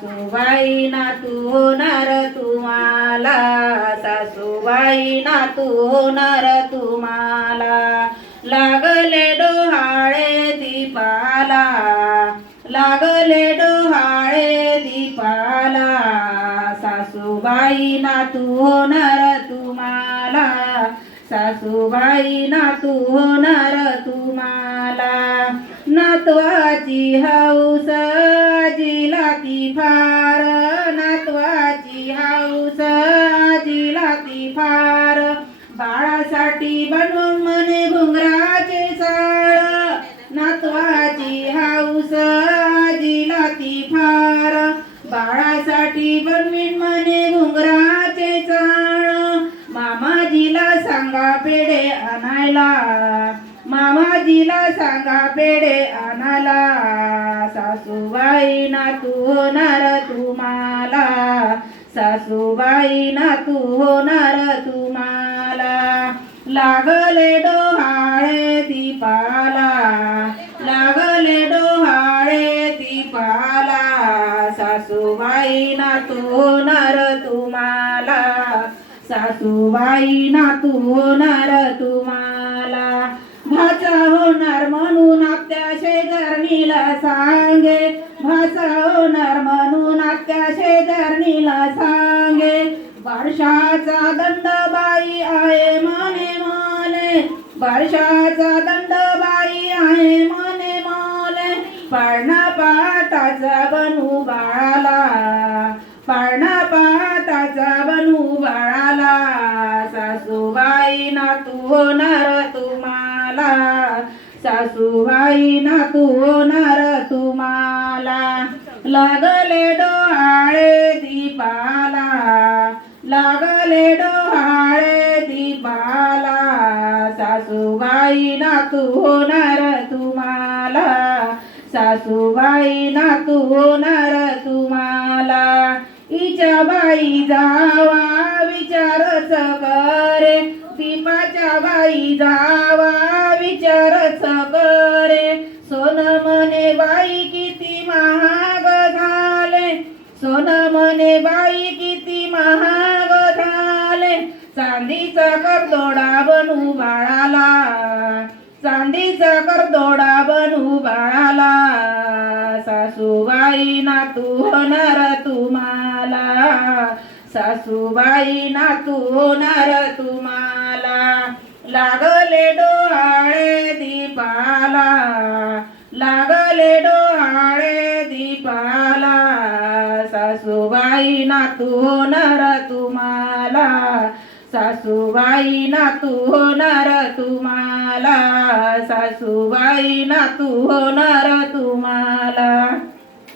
सासूबाई नातू होणार तुम्हाला, सासूबाई नातू होणार तुम्हाला. लागले डोहाळे दीपाला, लागले डोहाळे दीपाला, सासूबाई नातू होणार तुम्हाला, सासूबाई नातू होणार तुम्हाला. नातवाची हौस आजीला ती फार, नातवाची हौस आजीला ती फार. बाळासाठी बनवून म्हणे घुंगराचे साळ, नातवाची हौस आजीला ती फार. बाळासाठी बनवीन म्हणे घुंगराचे चाळ. मामाजीला सांगा पेढे आणायला, मामाजीला सांगा पेढे आणायला, सासूबाई नातू होणार तुम्हाला, सासूबाई नातू होणार तुम्हाला. लागले डोहाळे दीपाला, लागले डोहाळे दीपाला, सासूबाई नातू होणार तुम्हाला, सासूबाई नातू होणार तुम्हाला. भाचा होणार म्हणून आत्या शेजारणीला सांगे, भाचा होणार म्हणून आत्या शेजारणीला सांगे. बारशाचा दंड बाई आहे म्हणे माले, बारशाचा दंड बाई आहे म्हणे माले. पाळणा पाटाचा बनू बाळाला, पाळणा पाटाचा बनू बाळाला, सासूबाई नातू होणार तुम्हाला, सासूबाई नातू होणार तुम्हाला. लागले डोहाळे दीपाला, लागले डोहाळे दीपाला, सासूबाई नातू होणार तुम्हाला, सासूबाई नातू होणार तुम्हाला. इच्या बाई जावा विचारच करे, दीपाच्या बाई जावा विचारच करे. सोन म्हणे बाई किती महाग झाले, सोन म्हणे बाई किती महाग झाले. चांदीचा करदोडा बनू बाळाला, चांदीचा करदोडा बनू बाळाला, सासूबाई नातू होणार तुम्हाला, सासूबाई नातू होणार तुम्हाला. लागले डोहाळे दीपाला, लागले डोहाळे दीपाला, सासूबाई नातू होणार तुम्हाला, सासूबाई नातू होणार तुम्हाला, सासूबाई नातू होणार तुम्हाला.